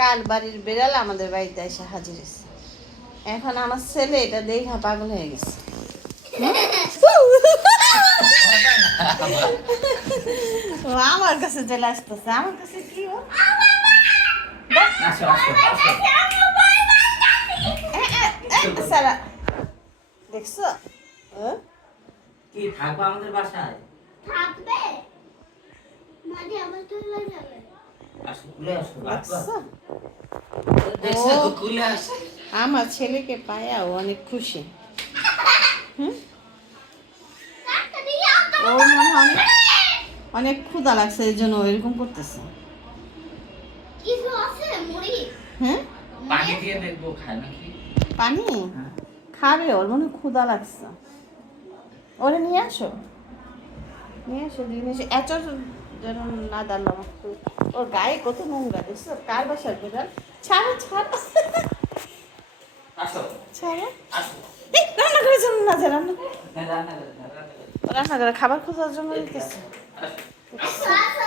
কার বাড়ির বেড়াল আমাদের বাড়িতে এসে হাজির হয়েছে। এখন আমার ছেলে এটা দেখা পাগল হয়ে গেছে। ও আমার কাছে চলে আসতেছে, আমার কাছে কি ও সারা দেখছো কি থাকবো আমাদের বাসায়? থাকবে মাঝে আবার চলে যাবে। আসো খুলে আসো দেখছো? দেখছো ও। খুলে আসো। আমার ছেলেকে পায়া ও অনেক খুশি। হুম, ও মনে হয় অনেক অনেক ক্ষুধা লাগছে, এই জন্য ও এরকম করতেছে। কিছু আছে মুড়ি? হ্যাঁ, পানি দিয়ে দেখবো খায় নাকি। পানি হ্যাঁ। খাবে, ওর মনে হয় ক্ষুধা লাগছে। ওরে নিয়ে আসো, নিয়ে আসো, জিনিস এত যেন না দাঁড়ালাম। ওর গায়ে কত নোংরা দেখছো? কার বাসার বেড়াল? ছাড়ো ছাড়ো আসো ছাড়ো। আসো। এই, রান্না করে জন্য না যে রান্না করে। হ্যাঁ, রান্না করে, রান্না করে। ও রান্না করে খাবার খোঁজার জন্য দিতেছে। আসো। আসো আসো